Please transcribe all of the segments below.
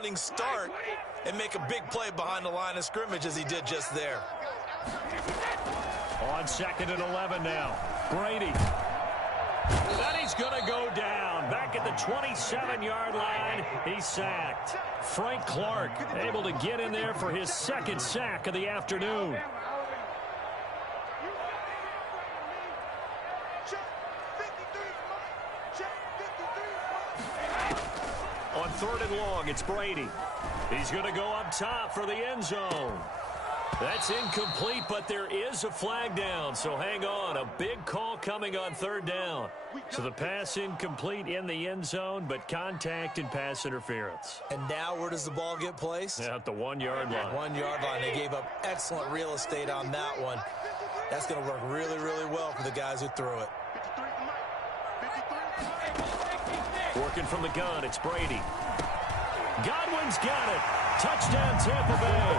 running start and make a big play behind the line of scrimmage as he did just there. On 2nd and 11 now. Brady. Then he's going to go down. Back at the 27-yard line, he's sacked. Frank Clark able to get in there for his 2nd sack of the afternoon. On 3rd and long, it's Brady. He's going to go up top for the end zone. That's incomplete, but there is a flag down, so hang on. A big call coming on 3rd down. So the pass incomplete in the end zone, but contact and pass interference. And now where does the ball get placed? At the 1-yard line. 1-yard line. They gave up excellent real estate on that one. That's going to work really, really well for the guys who threw it. Working from the gun, it's Brady. Godwin's got it. Touchdown, Tampa Bay.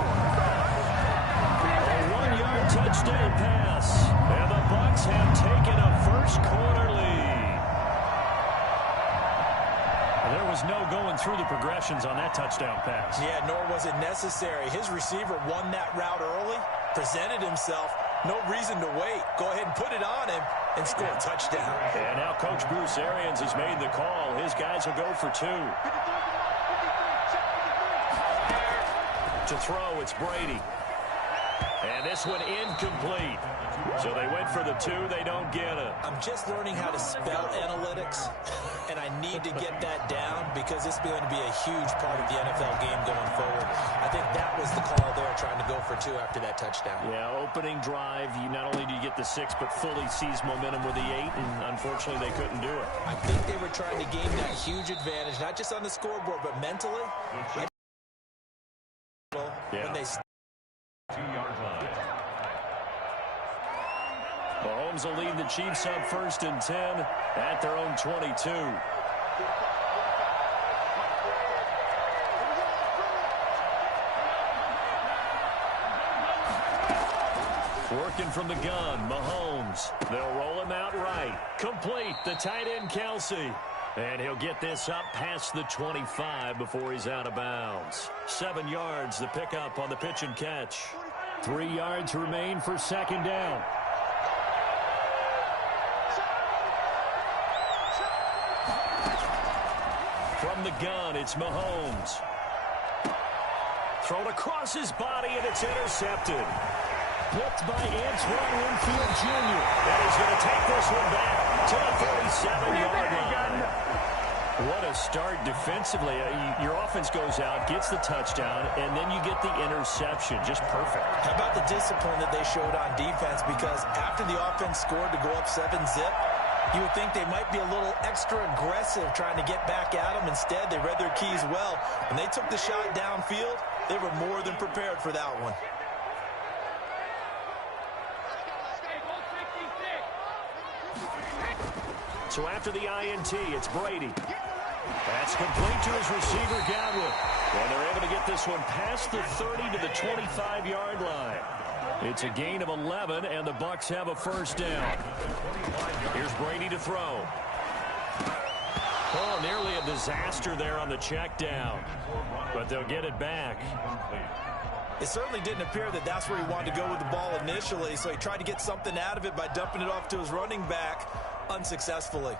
A 1-yard touchdown pass. And the Bucs have taken a first-quarter lead. There was no going through the progressions on that touchdown pass. Yeah, nor was it necessary. His receiver won that route early, presented himself. No reason to wait. Go ahead and put it on him and score a touchdown. And now Coach Bruce Arians has made the call. His guys will go for 2. To throw, it's Brady. And this one incomplete. So they went for the 2. They don't get it. I'm just learning how to spell analytics, and I need to get that down because it's going to be a huge part of the NFL game going forward. I think that was the call there, trying to go for 2 after that touchdown. Yeah, opening drive, you not only do you get the 6, but fully seize momentum with the 8, and unfortunately they couldn't do it. I think they were trying to gain that huge advantage, not just on the scoreboard, but mentally. When they 2-yard line. Mahomes will lead the Chiefs up 1st and 10 at their own 22. Working from the gun, Mahomes. They'll roll him out right. Complete, the tight end, Kelsey. And he'll get this up past the 25 before he's out of bounds. 7 yards, the pickup on the pitch and catch. 3 yards remain for 2nd down. From the gun, it's Mahomes. Thrown across his body, and it's intercepted. Picked by Antoine Winfield Jr. And he's going to take this one back to the 37-yard line. What a start defensively. Your offense goes out, gets the touchdown, and then you get the interception. Just perfect. How about the discipline that they showed on defense? Because after the offense scored to go up 7-zip, you would think they might be a little extra aggressive trying to get back at them. Instead, they read their keys well. When they took the shot downfield, they were more than prepared for that one. So after the INT, it's Brady. That's complete to his receiver, Godwin. And they're able to get this one past the 30 to the 25-yard line. It's a gain of 11, and the Bucs have a 1st down. Here's Brady to throw. Oh, nearly a disaster there on the check down. But they'll get it back. It certainly didn't appear that that's where he wanted to go with the ball initially, so he tried to get something out of it by dumping it off to his running back unsuccessfully.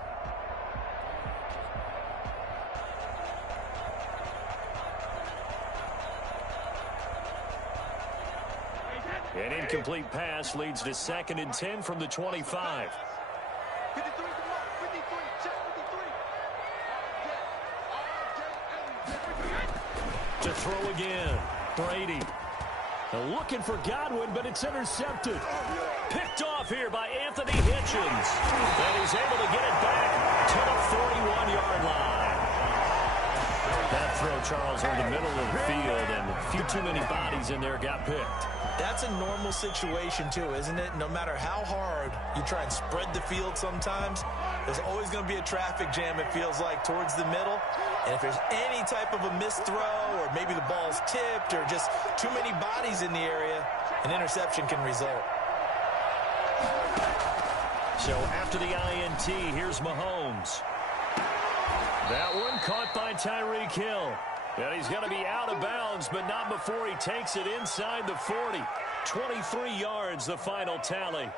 An incomplete pass leads to 2nd and 10 from the 25. To throw again, Brady. Looking for Godwin, but it's intercepted. Picked off here by Anthony Hitchens. And he's able to get it back to the 41-yard line. That throw, Charles, over the middle of the field, and a few too many bodies in there got picked. That's a normal situation, too, isn't it? No matter how hard you try and spread the field sometimes, there's always going to be a traffic jam, it feels like, towards the middle. And if there's any type of a missed throw, or maybe the ball's tipped, or just too many bodies in the area, an interception can result. So after the INT, here's Mahomes. That one caught by Tyreek Hill. And he's going to be out of bounds, but not before he takes it inside the 40. 23 yards, the final tally.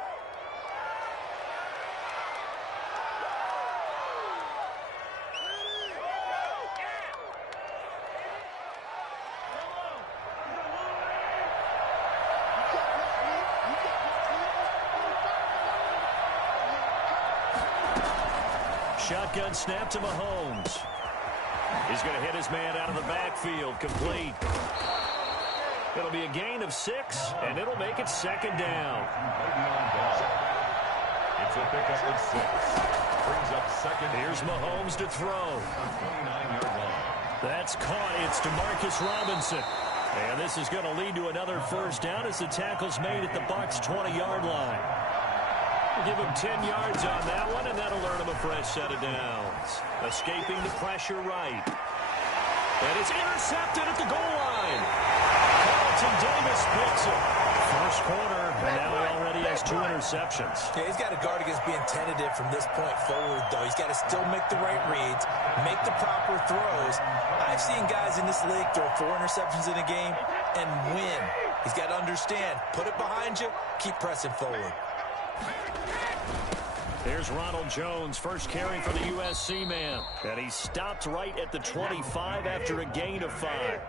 Shotgun snap to Mahomes. He's going to hit his man out of the backfield, complete. It'll be a gain of 6, and it'll make it second down. It's a pickup of 6. Brings up second. Here's Mahomes to throw. 29-yard line. That's caught. It's DeMarcus Robinson. And this is going to lead to another first down as the tackle's made at the Bucs' 20-yard line. We'll give him 10 yards on that one, and that'll earn him a fresh set of downs. Escaping the pressure right. And it's intercepted at the goal line. Carlton Davis picks it. First quarter, and now he already has 2 interceptions. Yeah, he's got to guard against being tentative from this point forward, though. He's got to still make the right reads, make the proper throws. I've seen guys in this league throw 4 interceptions in a game and win. He's got to understand, put it behind you, keep pressing forward. Here's Ronald Jones, first carry for the USC man. And he stopped right at the 25 after a gain of 5.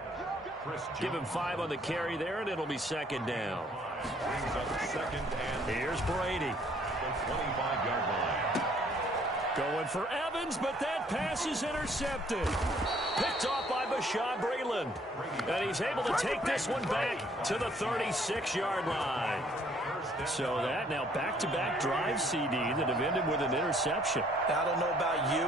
Give him 5 on the carry there, and it'll be second down. Brings up second and Here's Brady. the 25-yard line. Going for Evans, but that pass is intercepted. Picked off by Bashaud Breeland. And he's able to take this one back to the 36-yard line. So that now back-to-back drive CD that have ended with an interception. Now, I don't know about you,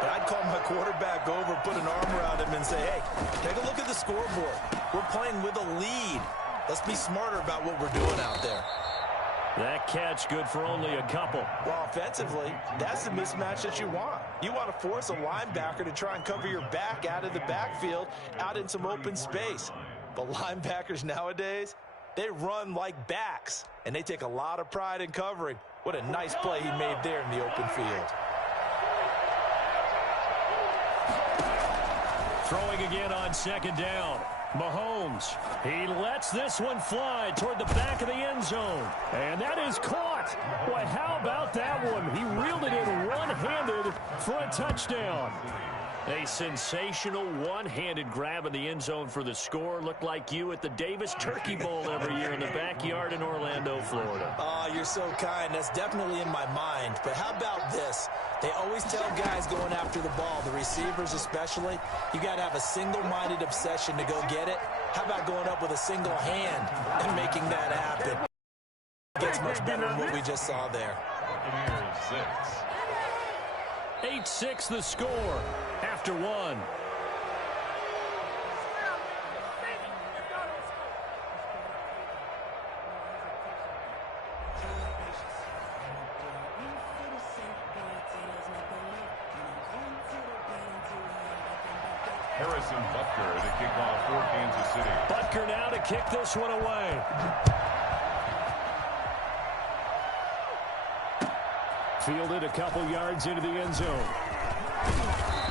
but I'd call my quarterback over, put an arm around him, and say, hey, take a look at the scoreboard. We're playing with a lead. Let's be smarter about what we're doing out there. That catch good for only a couple. Well, offensively, that's the mismatch that you want. You want to force a linebacker to try and cover your back out of the backfield, out in some open space. But linebackers nowadays, they run like backs, and they take a lot of pride in covering. What a nice play he made there in the open field. Throwing again on second down. Mahomes, he lets this one fly toward the back of the end zone. And that is caught. Boy, how about that one? He reeled it in one-handed for a touchdown. A sensational one-handed grab in the end zone for the score. Looked like you at the Davis Turkey Bowl every year in the backyard in Orlando, Florida. Oh, you're so kind. That's definitely in my mind. But how about this? They always tell guys going after the ball, the receivers especially, you got to have a single-minded obsession to go get it. How about going up with a single hand and making that happen? It gets much better than what we just saw there. Buccaneers 6. 8-6 the score after 1. Harrison Butker to kick off for Kansas City. Butker now to kick this one away. Fielded a couple yards into the end zone.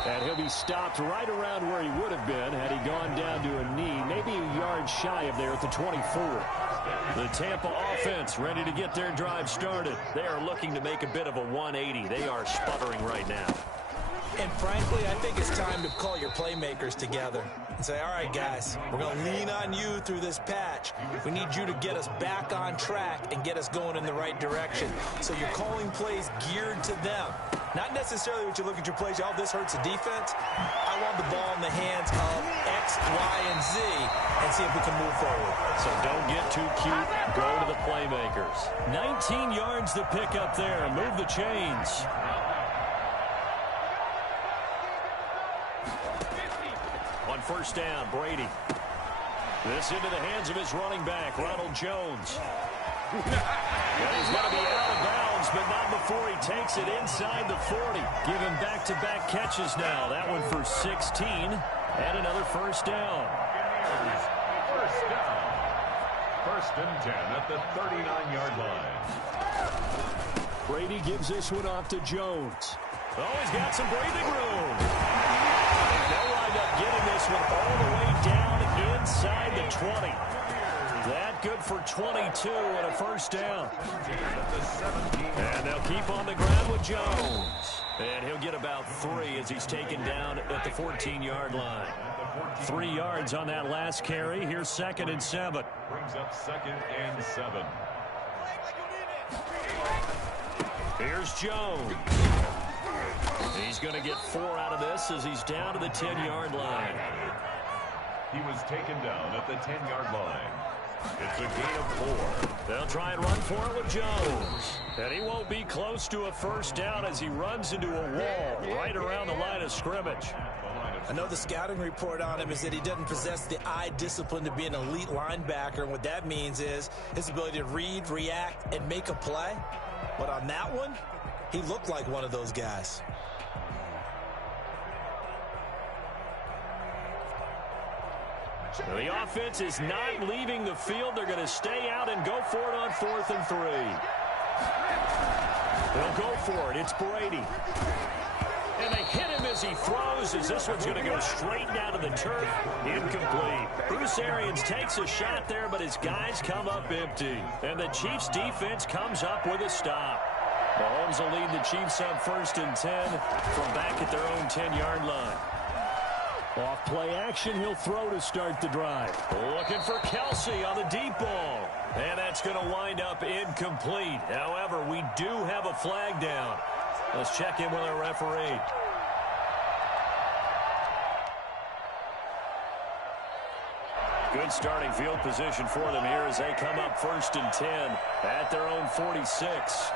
And he'll be stopped right around where he would have been had he gone down to a knee, maybe a yard shy of there at the 24. The Tampa offense ready to get their drive started. They are looking to make a bit of a 180. They are sputtering right now. And frankly, I think it's time to call your playmakers together and say, all right, guys, we're going to lean on you through this patch. We need you to get us back on track and get us going in the right direction. So you're calling plays geared to them. Not necessarily what you look at your plays, oh, this hurts the defense. I want the ball in the hands of X, Y, and Z and see if we can move forward. So don't get too cute. Go to the playmakers. 19 yards to pick up there. Move the chains. On first down, Brady. This into the hands of his running back, Ronald Jones. And he's going to be out of bounds, but not before he takes it inside the 40. Give him back-to-back catches now. That one for 16 and another first down. First down. First and 10 at the 39-yard line. Brady gives this one off to Jones. Oh, he's got some breathing room. They'll wind up getting this one all the way down inside the 20. That good for 22 and a first down. And they'll keep on the ground with Jones. And he'll get about 3 as he's taken down at the 14-yard line. 3 yards on that last carry. Here's 2nd and 7. Brings up 2nd and 7. Here's Jones. He's going to get 4 out of this as he's down to the 10-yard line. He was taken down at the 10-yard line. It's a gain of 4. They'll try and run for it with Jones. And he won't be close to a first down as he runs into a wall right around the line of scrimmage. I know the scouting report on him is that he doesn't possess the eye discipline to be an elite linebacker. And what that means is his ability to read, react, and make a play. But on that one, he looked like one of those guys. The offense is not leaving the field. They're going to stay out and go for it on 4th and 3. They'll go for it. It's Brady. And they hit him as he throws, as this one's going to go straight down to the turf. Incomplete. Bruce Arians takes a shot there, but his guys come up empty. And the Chiefs' defense comes up with a stop. Mahomes will lead the Chiefs on 1st and 10 from back at their own 10-yard line. Off play action, he'll throw to start the drive. Looking for Kelsey on the deep ball. And that's going to wind up incomplete. However, we do have a flag down. Let's check in with our referee. Good starting field position for them here as they come up 1st and 10 at their own 46.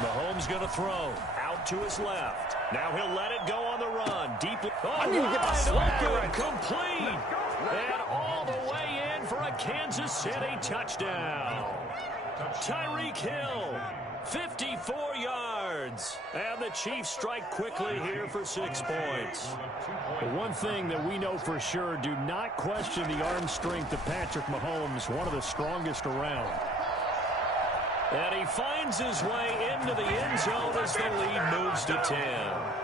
Mahomes going to throw out to his left. Now he'll let it go on the run. Deep. I need to get my swag right. Complete. And all the way in for a Kansas City touchdown. Tyreek Hill, 54 yards. And the Chiefs strike quickly here for 6 points. One thing that we know for sure, do not question the arm strength of Patrick Mahomes, one of the strongest around. And he finds his way into the end zone as the lead moves to 10.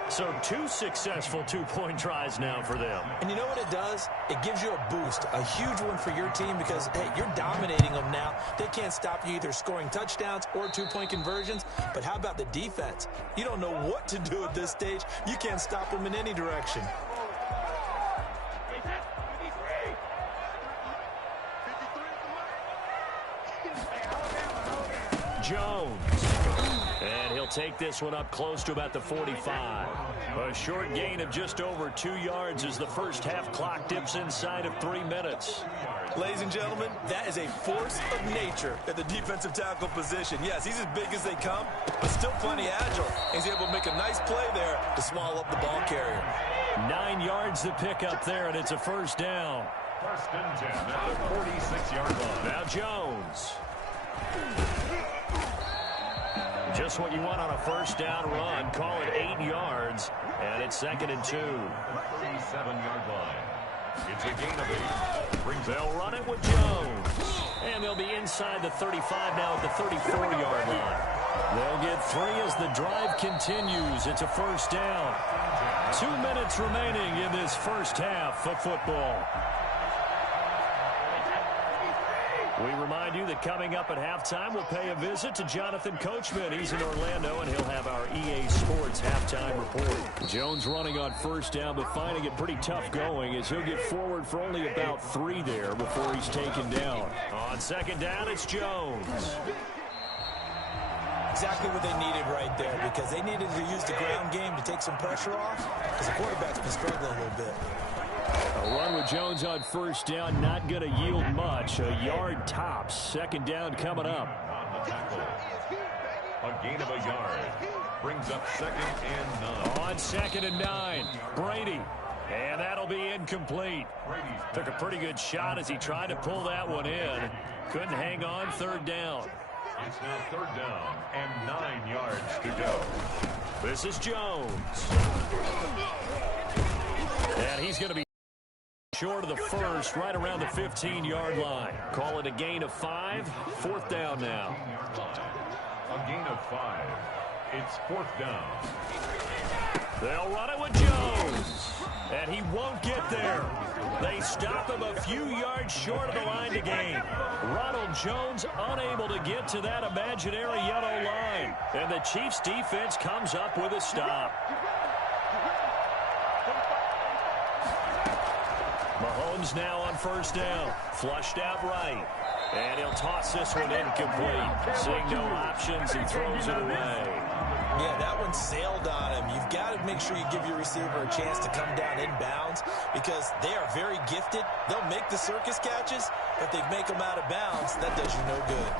So 2 successful 2-point tries now for them. And you know what it does? It gives you a boost, a huge one for your team because, hey, you're dominating them now. They can't stop you either scoring touchdowns or 2-point conversions. But how about the defense? You don't know what to do at this stage. You can't stop them in any direction. Jones. And he'll take this one up close to about the 45. A short gain of just over 2 yards as the first half clock dips inside of 3 minutes. Ladies and gentlemen, that is a force of nature at the defensive tackle position. Yes, he's as big as they come, but still plenty agile. He's able to make a nice play there to swallow up the ball carrier. 9 yards to pick up there, and it's a first down. 1st and 10 at the 46-yard line. Now Jones. Just what you want on a first down run. Call it 8 yards, and it's 2nd and 2. 37-yard line. It's a gain of 8. They'll run it with Jones. And they'll be inside the 35 now at the 34-yard line. They'll get 3 as the drive continues. It's a first down. 2 minutes remaining in this first half of football. We remind you that coming up at halftime, we'll pay a visit to Jonathan Coachman. He's in Orlando, and he'll have our EA Sports halftime report. Jones running on first down, but finding it pretty tough going as he'll get forward for only about 3 there before he's taken down. On second down, it's Jones. Exactly what they needed right there because they needed to use the ground game to take some pressure off because the quarterback's been struggling a little bit. A run with Jones on first down, not going to yield much. A yard tops. Second down coming up. On the tackle. A gain of a yard. Brings up 2nd and 9. On 2nd and 9. Brady. And that'll be incomplete. Took a pretty good shot as he tried to pull that one in. Couldn't hang on. 3rd down. It's now 3rd down and 9 yards to go. This is Jones. And he's going to be short of the first, right around the 15-yard line. Call it a gain of 5. 4th down now. A gain of 5. It's 4th down. They'll run it with Jones. And he won't get there. They stop him a few yards short of the line to gain. Ronald Jones unable to get to that imaginary yellow line. And the Chiefs defense comes up with a stop. Mahomes now on first down. Flushed out right. And he'll toss this one incomplete. Seeing no options, he throws it away. Yeah, that one sailed on him. You've got to make sure you give your receiver a chance to come down inbounds because they are very gifted. They'll make the circus catches, but they make them out of bounds. That does you no good.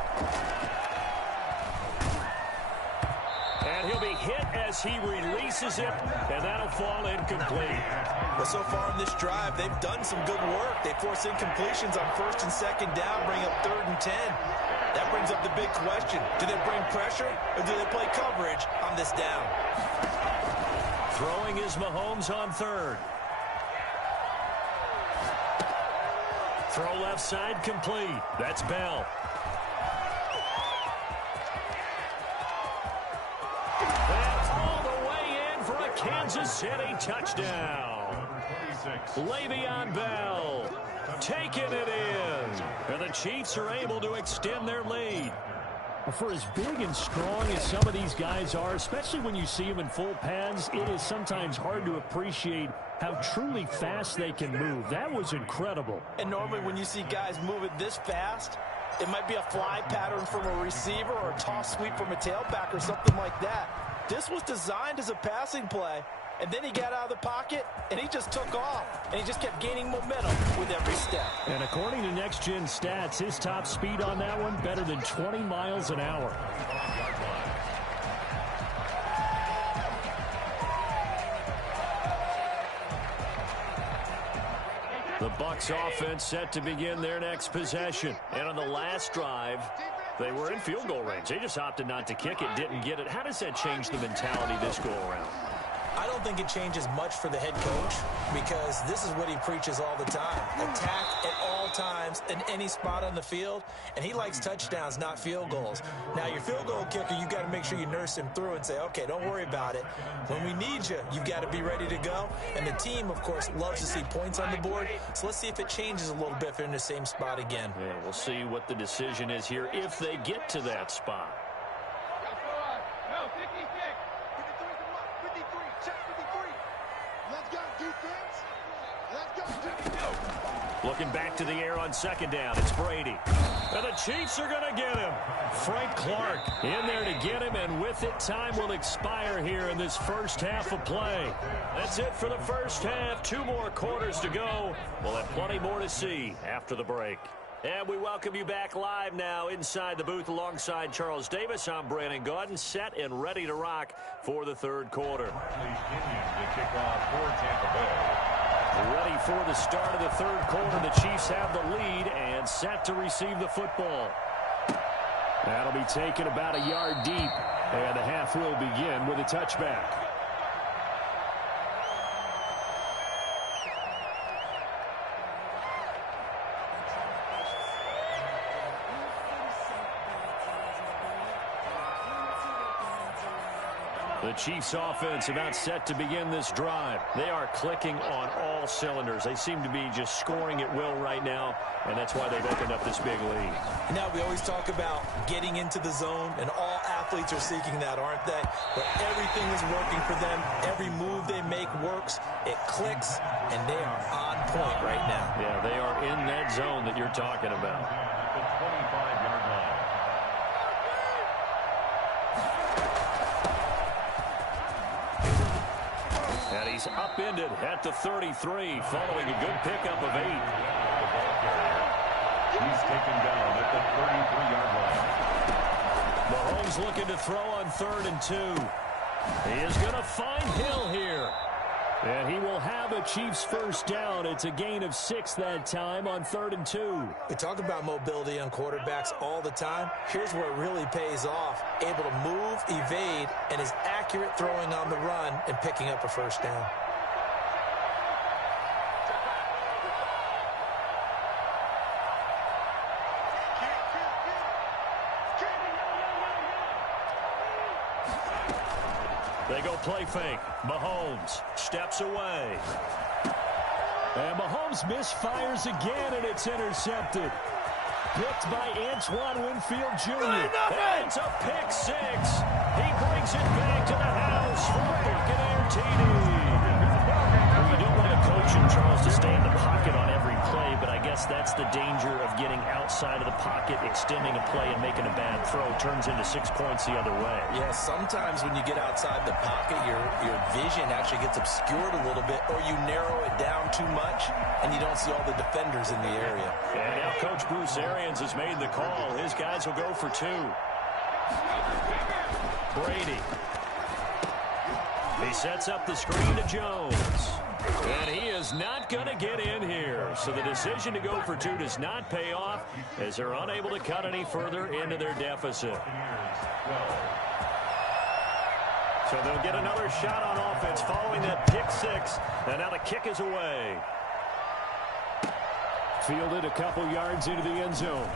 And he'll be hit as he releases it, and that'll fall incomplete. Well, so far in this drive, they've done some good work. They force incompletions on first and second down, bring up 3rd and 10. That brings up the big question. Do they bring pressure or do they play coverage on this down? Throwing is Mahomes on 3rd. Throw left side complete. That's Bell. And all the way in for a Kansas City touchdown. Le'Veon Bell taking it in. And the Chiefs are able to extend their lead. For as big and strong as some of these guys are, especially when you see them in full pads, it is sometimes hard to appreciate how truly fast they can move. That was incredible. And normally when you see guys moving this fast, it might be a fly pattern from a receiver or a toss sweep from a tailback or something like that. This was designed as a passing play. And then he got out of the pocket, and he just took off. And he just kept gaining momentum with every step. And according to Next Gen Stats, his top speed on that one, better than 20 miles an hour. The Bucs offense set to begin their next possession. And on the last drive, they were in field goal range. They just opted not to kick it, didn't get it. How does that change the mentality this go around? I don't think it changes much for the head coach because this is what he preaches all the time. Attack at all times in any spot on the field, and he likes touchdowns, not field goals. Now, your field goal kicker, you got to make sure you nurse him through and say, okay, don't worry about it. When we need you, you've got to be ready to go. And the team, of course, loves to see points on the board. So let's see if it changes a little bit if they're in the same spot again. Yeah, we'll see what the decision is here if they get to that spot. Looking back to the air on second down, it's Brady. And the Chiefs are going to get him. Frank Clark in there to get him, and with it, time will expire here in this first half of play. That's it for the first half. 2 more quarters to go. We'll have plenty more to see after the break. And we welcome you back live now inside the booth alongside Charles Davis. I'm Brandon Gaudin, set and ready to rock for the third quarter. Ready for the start of the third quarter. The Chiefs have the lead and set to receive the football. That'll be taken about a yard deep, and the half will begin with a touchback. The Chiefs offense about set to begin this drive. They are clicking on all cylinders. They seem to be just scoring at will right now, and that's why they've opened up this big lead. Now, we always talk about getting into the zone, and all athletes are seeking that, aren't they? But everything is working for them. Every move they make works. It clicks, and they are on point right now. Yeah, they are in that zone that you're talking about. The 25-yard line. And he's upended at the 33, following a good pickup of 8. He's taken down at the 33-yard line. Mahomes looking to throw on 3rd and 2. He is going to find Hill here. And he will have a Chiefs first down. It's a gain of 6 that time on 3rd and 2. We talk about mobility on quarterbacks all the time. Here's where it really pays off. Able to move, evade, and is accurate throwing on the run and picking up a first down. They go play fake. Mahomes steps away. And Mahomes misfires again, and it's intercepted. Picked by Antoine Winfield Jr. And it's a pick six. He brings it back to the house for a Buccaneer TD. Well, you don't want a coach in Charles to stay in the pocket on every play, but I guess that's the danger of getting outside of the pocket, extending a play, and making a bad throw. Turns into 6 points the other way. Yeah, sometimes when you get outside the pocket, your vision actually gets obscured a little bit, or you narrow it down too much, and you don't see all the defenders in the area. And now Coach Bruce Arians has made the call. His guys will go for 2. Brady. He sets up the screen to Jones. And he is not going to get in here. So the decision to go for 2 does not pay off as they're unable to cut any further into their deficit. So they'll get another shot on offense following that pick six. And now the kick is away. Fielded a couple yards into the end zone.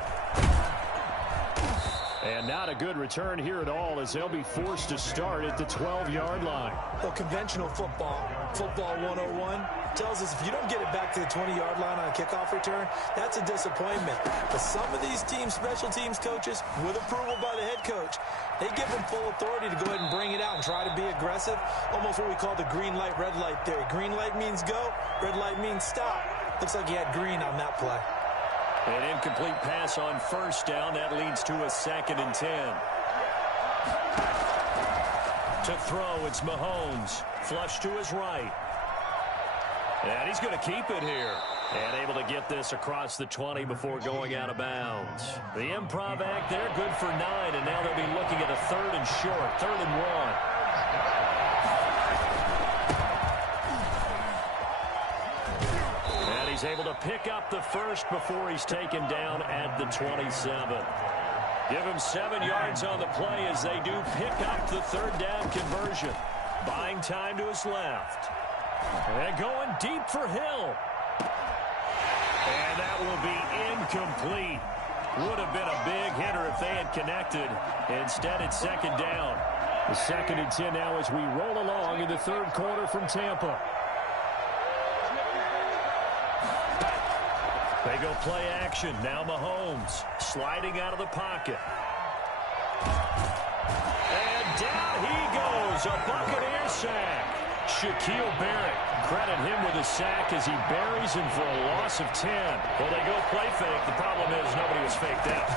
And not a good return here at all as they'll be forced to start at the 12-yard line. Well, conventional football 101, tells us if you don't get it back to the 20-yard line on a kickoff return, that's a disappointment. But some of these teams, special teams coaches, with approval by the head coach, they give them full authority to go ahead and bring it out and try to be aggressive, almost what we call the green light, red light theory. Green light means go, red light means stop. Looks like he had green on that play. An incomplete pass on first down. That leads to a 2nd and 10. To throw, it's Mahomes. Flush to his right. And he's going to keep it here. And able to get this across the 20 before going out of bounds. The improv act there, good for 9. And now they'll be looking at a 3rd and short, 3rd and 1. He's able to pick up the first before he's taken down at the 27. Give him 7 yards on the play as they do pick up the 3rd down conversion. Buying time to his left. And going deep for Hill. And that will be incomplete. Would have been a big hitter if they had connected. Instead, it's 2nd down. The 2nd and 10 now as we roll along in the 3rd quarter from Tampa. They go play action. Now Mahomes sliding out of the pocket. And down he goes. A Buccaneer sack. Shaquille Barrett. Credit him with a sack as he buries him for a loss of 10. Well, they go play fake. The problem is nobody was faked out.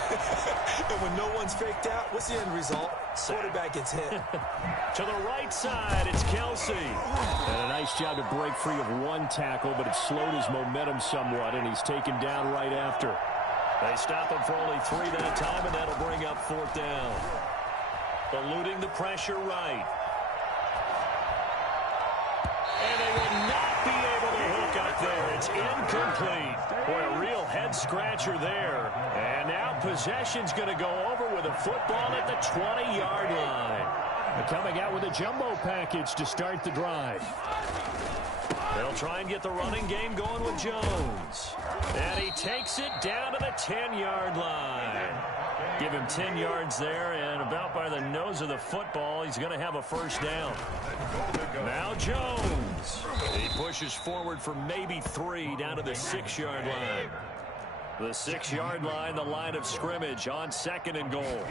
And when no one's faked out, what's the end result? Quarterback gets hit. To the right side, it's Kelsey. And a nice job to break free of 1 tackle, but it slowed his momentum somewhat, and he's taken down right after. They stop him for only 3 that time, and that'll bring up 4th down. Eluding the pressure right. And they will not be able to hook up there. It's incomplete. Boy, a real head-scratcher there. And now possession's going to go over with a football at the 20-yard line. They're coming out with a jumbo package to start the drive. They'll try and get the running game going with Jones. And he takes it down to the 10-yard line. Give him 10 yards there, and about by the nose of the football, he's going to have a 1st down. Now Jones. He pushes forward for maybe 3 down to the 6-yard line. The 6-yard line, the line of scrimmage on 2nd and goal.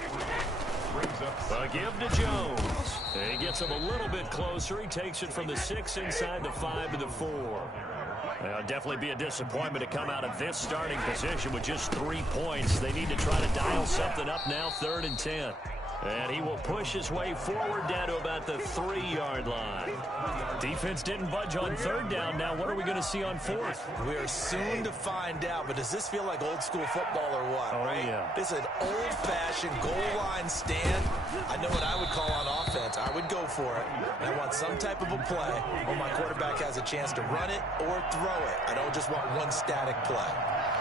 A give to Jones. He gets him a little bit closer. He takes it from the 6 inside the 5 to the 4. It'll definitely be a disappointment to come out of this starting position with just 3 points. They need to try to dial something up now, 3rd and 10. And he will push his way forward down to about the 3-yard line. Defense didn't budge on 3rd down. Now what are we going to see on 4th? We are soon to find out, but does this feel like old school football or what? Oh, right? yeah. This is an old-fashioned goal line stand. I know what I would call on offense. I would go for it. I want some type of a play where my quarterback has a chance to run it or throw it. I don't just want one static play.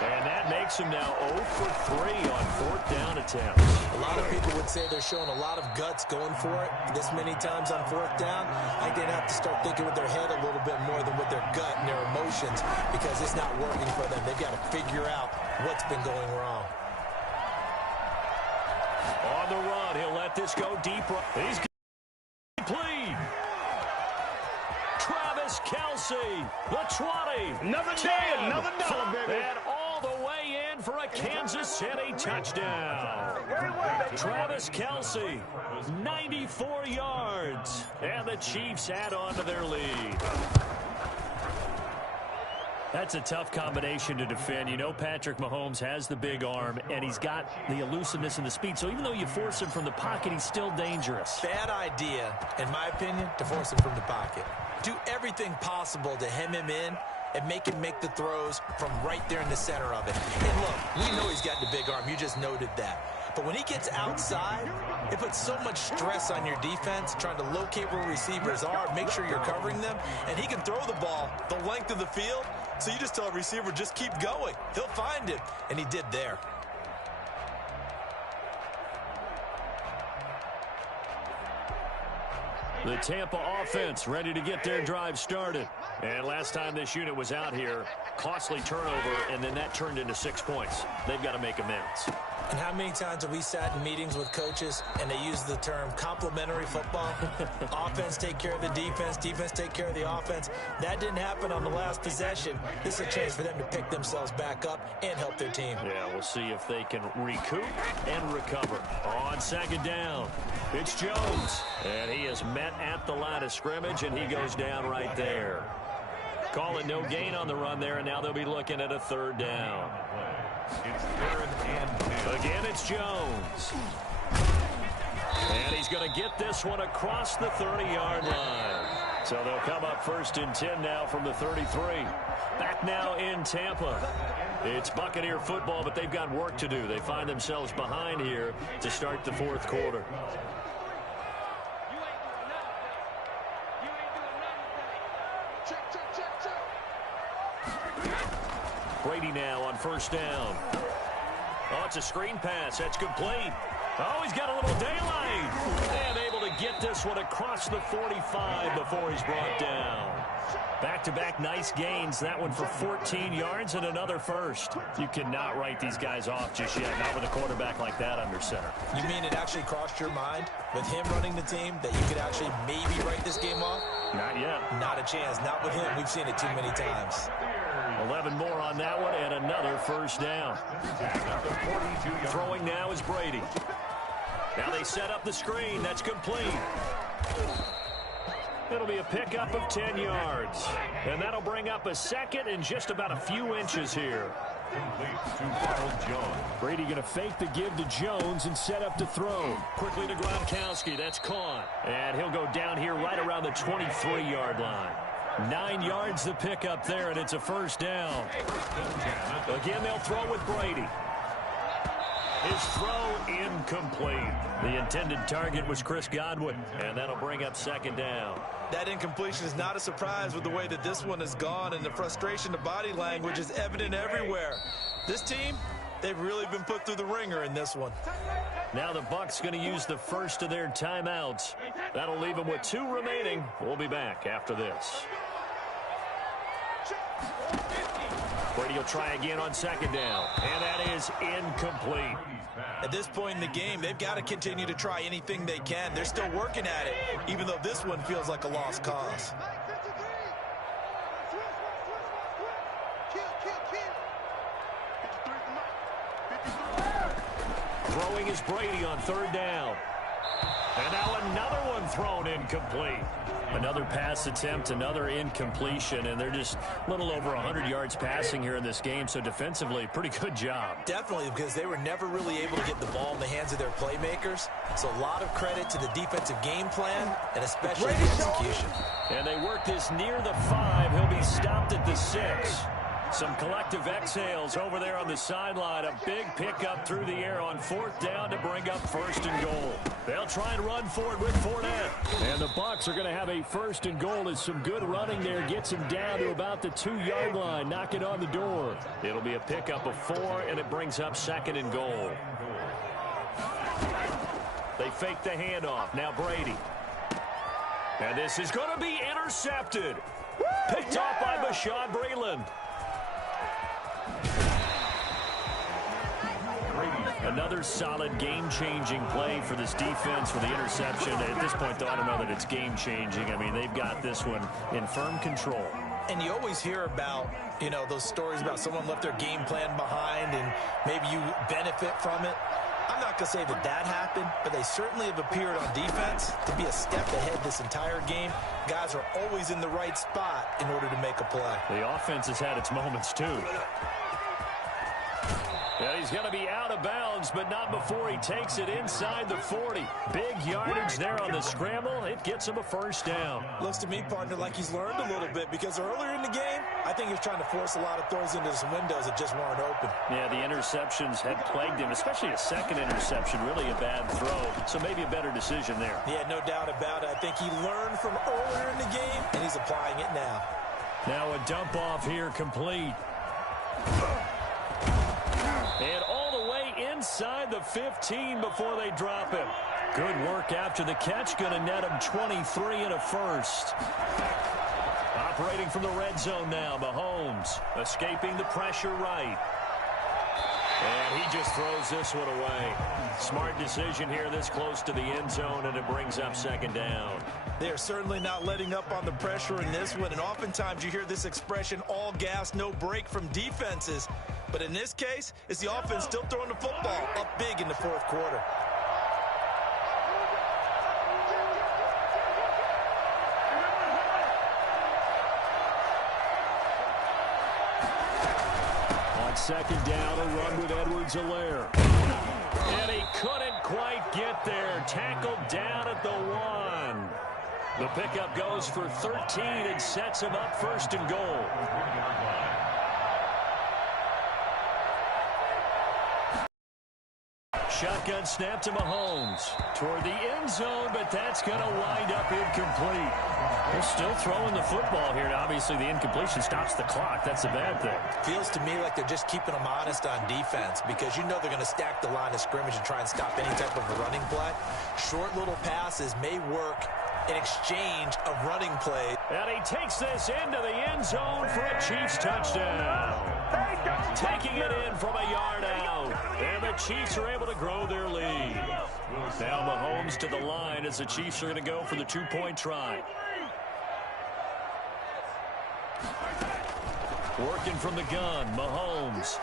And that makes him now 0 for 3 on 4th down attempts. A lot of people would say they're showing a lot of guts going for it this many times on 4th down. I think they'd have to start thinking with their head a little bit more than with their gut and their emotions because it's not working for them. They've got to figure out what's been going wrong. On the run, he'll let this go deep. He's complete. Kelsey, the 20. Another day, another dollar, baby. And all the way in for a Kansas City touchdown. Travis Kelsey, 94 yards. And the Chiefs add on to their lead. That's a tough combination to defend. You know Patrick Mahomes has the big arm, and he's got the elusiveness and the speed. So even though you force him from the pocket, he's still dangerous. Bad idea, in my opinion, to force him from the pocket. Do everything possible to hem him in and make him make the throws from right there in the center of it. And look, we know he's got the big arm. You just noted that. But when he gets outside, it puts so much stress on your defense, trying to locate where receivers are, make sure you're covering them, and he can throw the ball the length of the field. So you just tell a receiver, just keep going. He'll find it, and he did there. The Tampa offense ready to get their drive started. And last time this unit was out here, costly turnover, and then that turned into 6 points. They've got to make amends. And how many times have we sat in meetings with coaches and they use the term complementary football? Offense take care of the defense, defense take care of the offense. That didn't happen on the last possession. This is a chance for them to pick themselves back up and help their team. Yeah, we'll see if they can recoup and recover. On second down, it's Jones. And he is met at the line of scrimmage, and he goes down right there. Calling no gain on the run there, and now they'll be looking at a third down. It's third and 10. Again, it's Jones. And he's going to get this one across the 30-yard line. So they'll come up first and 10 now from the 33. Back now in Tampa. It's Buccaneer football, but they've got work to do. They find themselves behind here to start the fourth quarter. Brady now on first down. Oh, it's a screen pass. That's complete. Oh, he's got a little daylight. And able to get this one across the 45 before he's brought down. Back-to-back nice gains. That one for 14 yards and another first. You cannot write these guys off just yet, not with a quarterback like that under center. You mean it actually crossed your mind with him running the team that you could actually maybe write this game off? Not yet. Not a chance. Not with him. We've seen it too many times. 11 more on that one and another first down. Throwing now is Brady. Now they set up the screen. That's complete. It'll be a pickup of 10 yards. And that'll bring up a second and just about a few inches here. Brady going to fake the give to Jones and set up to throw. Quickly to Gronkowski. That's caught. And he'll go down here right around the 23-yard line. 9 yards to pick up there, and it's a first down. Again, they'll throw with Brady. His throw incomplete. The intended target was Chris Godwin, and that'll bring up second down. That incompletion is not a surprise with the way that this one has gone, and the frustration, the body language is evident everywhere. This team, they've really been put through the ringer in this one. Now the Bucs going to use the first of their timeouts. That'll leave them with 2 remaining. We'll be back after this. Brady will try again on second down, and that is incomplete. At this point in the game, they've got to continue to try anything they can. They're still working at it, even though this one feels like a lost cause. Throwing is Brady on third down. And now another one thrown incomplete. Another pass attempt, another incompletion, and they're just a little over 100 yards passing here in this game, so defensively, pretty good job. Definitely, because they were never really able to get the ball in the hands of their playmakers. So a lot of credit to the defensive game plan, and especially the execution. And they work this near the 5. He'll be stopped at the 6. Some collective exhales over there on the sideline. A big pickup through the air on fourth down to bring up first and goal. They'll try and run for it with Fournette. And the Bucs are going to have a first and goal as some good running there gets him down to about the 2-yard line. Knock it on the door. It'll be a pickup of 4, and it brings up second and goal. They fake the handoff. Now Brady. And this is going to be intercepted. Picked off by Bashaud Breeland. Another solid game-changing play for this defense with the interception. At this point, though, I don't know that it's game-changing. I mean, they've got this one in firm control. And you always hear about, those stories about someone left their game plan behind and maybe you benefit from it. I'm not going to say that happened, but they certainly have appeared on defense to be a step ahead this entire game. Guys are always in the right spot in order to make a play. The offense has had its moments, too. Yeah, he's going to be out of bounds, but not before he takes it inside the 40. Big yardage there on the scramble. It gets him a first down. Looks to me, partner, like he's learned a little bit because earlier in the game, I think he was trying to force a lot of throws into some windows that just weren't open. Yeah, the interceptions had plagued him, especially a second interception, really a bad throw. So maybe a better decision there. Yeah, no doubt about it. I think he learned from earlier in the game, and he's applying it now. Now a dump off here complete. And all the way inside the 15 before they drop him. Good work after the catch. Going to net him 23 and a first. Operating from the red zone now, Mahomes. Escaping the pressure right. And he just throws this one away. Smart decision here this close to the end zone, and it brings up second down. They are certainly not letting up on the pressure in this one, and oftentimes you hear this expression, all gas, no break from defenses. But in this case, it's the offense still throwing the football up big in the fourth quarter. On second down, a run with Edwards-Helaire. And he couldn't quite get there. Tackled down at the 1. The pickup goes for 13 and sets him up first and goal. Shotgun snap to Mahomes. Toward the end zone, but that's going to wind up incomplete. They're still throwing the football here. Obviously, the incompletion stops the clock. That's a bad thing. Feels to me like they're just keeping them honest on defense because they're going to stack the line of scrimmage and try and stop any type of a running play. Short little passes may work in exchange of running play. And he takes this into the end zone for a Chiefs touchdown. Taking it in from a yard out. And the Chiefs are able to grow their lead. Now Mahomes to the line as the Chiefs are going to go for the two-point try. Working from the gun, Mahomes.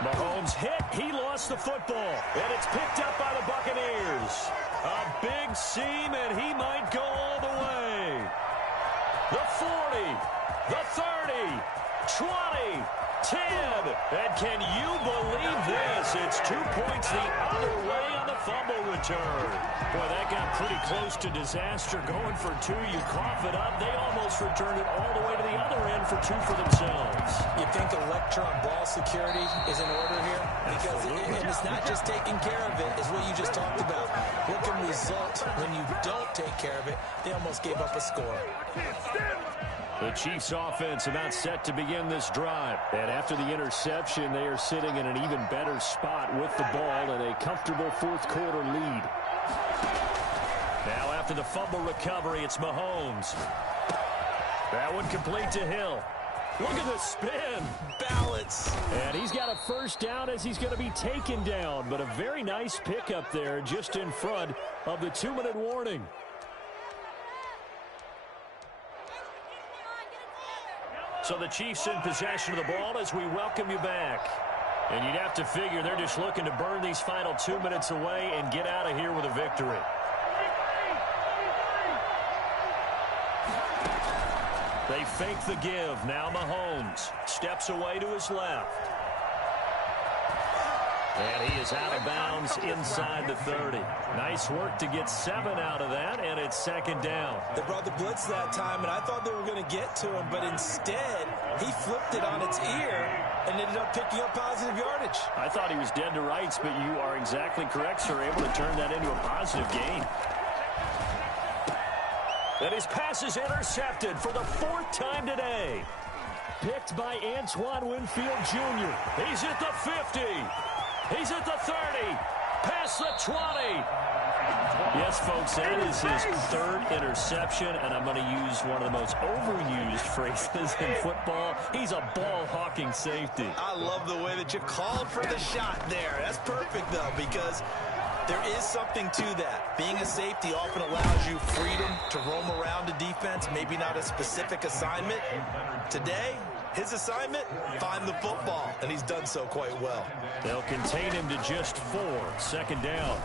Mahomes hit. He lost the football. And it's picked up by the Buccaneers. A big seam, and he might go all the way. The 40, the 30, 20, 10. And can you believe this? It's 2 points the other way on the fumble return. Boy, that got pretty close to disaster. Going for 2, you cough it up. They almost returned it all the way to the other end for 2 for themselves. You think a lecture on ball security is in order here? Because and it's not just taking care of it, it's what you just talked about. What can result when you don't take care of it? They almost gave up a score. The Chiefs offense about set to begin this drive. And after the interception, they are sitting in an even better spot with the ball and a comfortable fourth quarter lead. Now after the fumble recovery, it's Mahomes. That one complete to Hill. Look at the spin. Balance. And he's got a first down as he's going to be taken down. But a very nice pickup there just in front of the 2-minute warning. So the Chiefs in possession of the ball as we welcome you back. And you'd have to figure they're just looking to burn these final 2 minutes away and get out of here with a victory. They fake the give. Now Mahomes steps away to his left. And he is out of bounds inside the 30. Nice work to get 7 out of that, and it's second down. They brought the blitz that time, and I thought they were going to get to him, but instead he flipped it on its ear and ended up picking up positive yardage. I thought he was dead to rights, but you are exactly correct, sir. Able to turn that into a positive gain. And his pass is intercepted for the 4th time today. Picked by Antoine Winfield Jr. He's at the 50. He's at the 30. Past the 20. Yes, folks, that is his 3rd interception, and I'm going to use one of the most overused phrases in football. He's a ball-hawking safety. I love the way that you called for the shot there. That's perfect, though, because There is something to that. Being a safety often allows you freedom to roam around a defense, maybe not a specific assignment. Today, his assignment, find the football, and he's done so quite well. They'll contain him to just 4. Second down.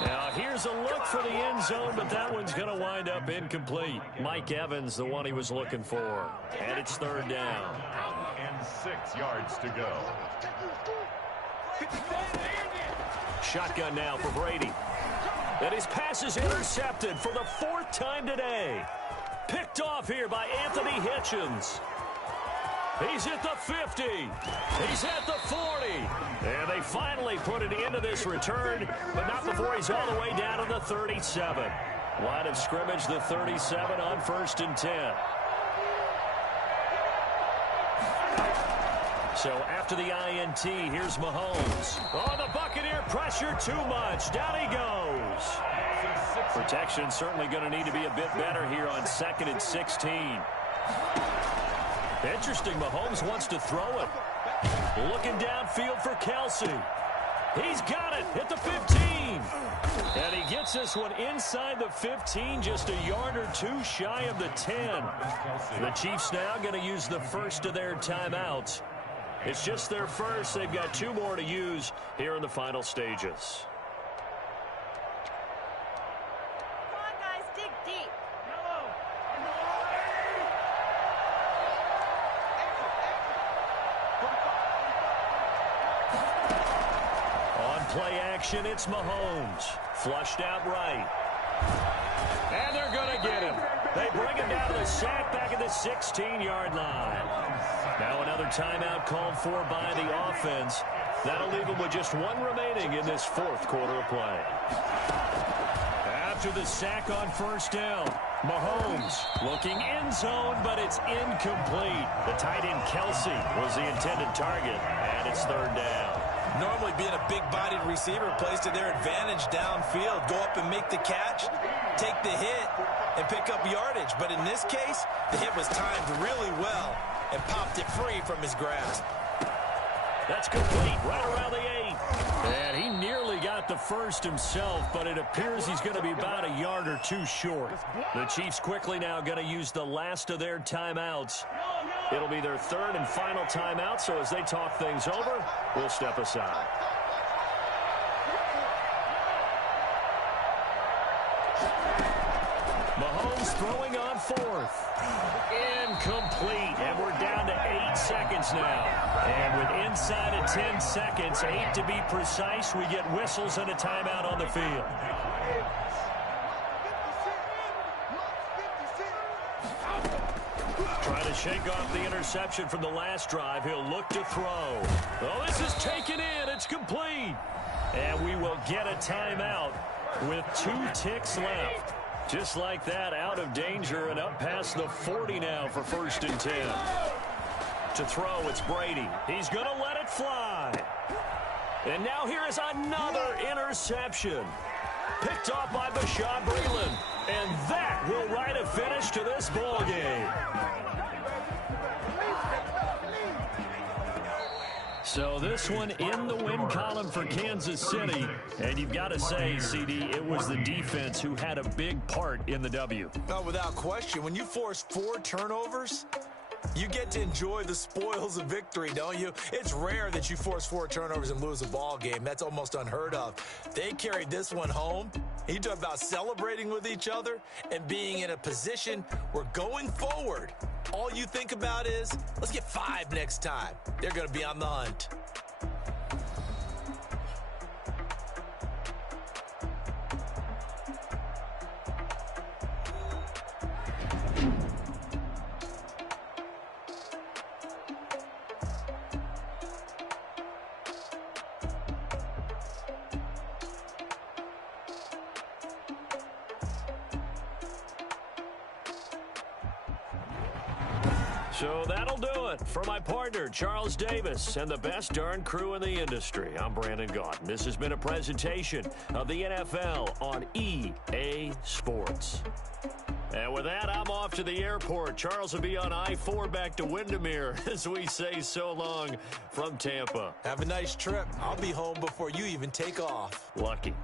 Now, here's a look for the end zone, but that one's going to wind up incomplete. Mike Evans, the one he was looking for. And it's third down. And 6 yards to go. Shotgun now for Brady. And his pass is intercepted for the 4th time today. Picked off here by Anthony Hitchens. He's at the 50. He's at the 40. And they finally put an end to this return, but not before he's all the way down to the 37. Line of scrimmage, the 37 on 1st and 10. So after the INT, here's Mahomes. Oh, the Buccaneer pressure too much. Down he goes. Protection certainly going to need to be a bit better here on 2nd and 16. Interesting, Mahomes wants to throw it. Looking downfield for Kelsey. He's got it at the 15. And he gets this one inside the 15, just a yard or 2 shy of the 10. The Chiefs now going to use the first of their timeouts. It's just their first. They've got 2 more to use here in the final stages. Come on, guys, dig deep. On play action, it's Mahomes. Flushed out right. And they're going to get him. They bring him down to the sack back at the 16-yard line. Now another timeout called for by the offense. That'll leave them with just 1 remaining in this 4th quarter of play. After the sack on 1st down, Mahomes looking end zone, but it's incomplete. The tight end Kelsey was the intended target, and it's 3rd down. Normally being a big-bodied receiver plays to their advantage downfield. Go up and make the catch, take the hit, and pick up yardage. But in this case, the hit was timed really well and popped it free from his grasp. That's complete right around the 8. And he nearly got the first himself, but it appears he's going to be about a yard or 2 short. The Chiefs quickly now going to use the last of their timeouts. It'll be their 3rd and final timeout, so as they talk things over, we'll step aside. Mahomes throwing on 4th. Incomplete, and we're down to 8 seconds now. And with inside of 10 seconds, 8 to be precise, we get whistles and a timeout on the field. Trying to shake off the interception from the last drive. He'll look to throw. Oh, this is taken in. It's complete. And we will get a timeout with 2 ticks left. Just like that, out of danger and up past the 40 now for 1st and 10. To throw, it's Brady. He's going to let it fly. And now here is another interception. Picked off by Bashaud Breeland. And that will write a finish to this ball game. So this one in the win column for Kansas City. And you've got to say, CD, it was the defense who had a big part in the W. No, without question. When you force 4 turnovers, you get to enjoy the spoils of victory, don't you? It's rare that you force 4 turnovers and lose a ball game. That's almost unheard of. They carried this one home. You talk about celebrating with each other and being in a position where going forward, all you think about is, let's get 5 next time. They're going to be on the hunt. So that'll do it for my partner, Charles Davis, and the best darn crew in the industry. I'm Brandon Gaudin. This has been a presentation of the NFL on EA Sports. And with that, I'm off to the airport. Charles will be on I-4 back to Windermere as we say so long from Tampa. Have a nice trip. I'll be home before you even take off. Lucky.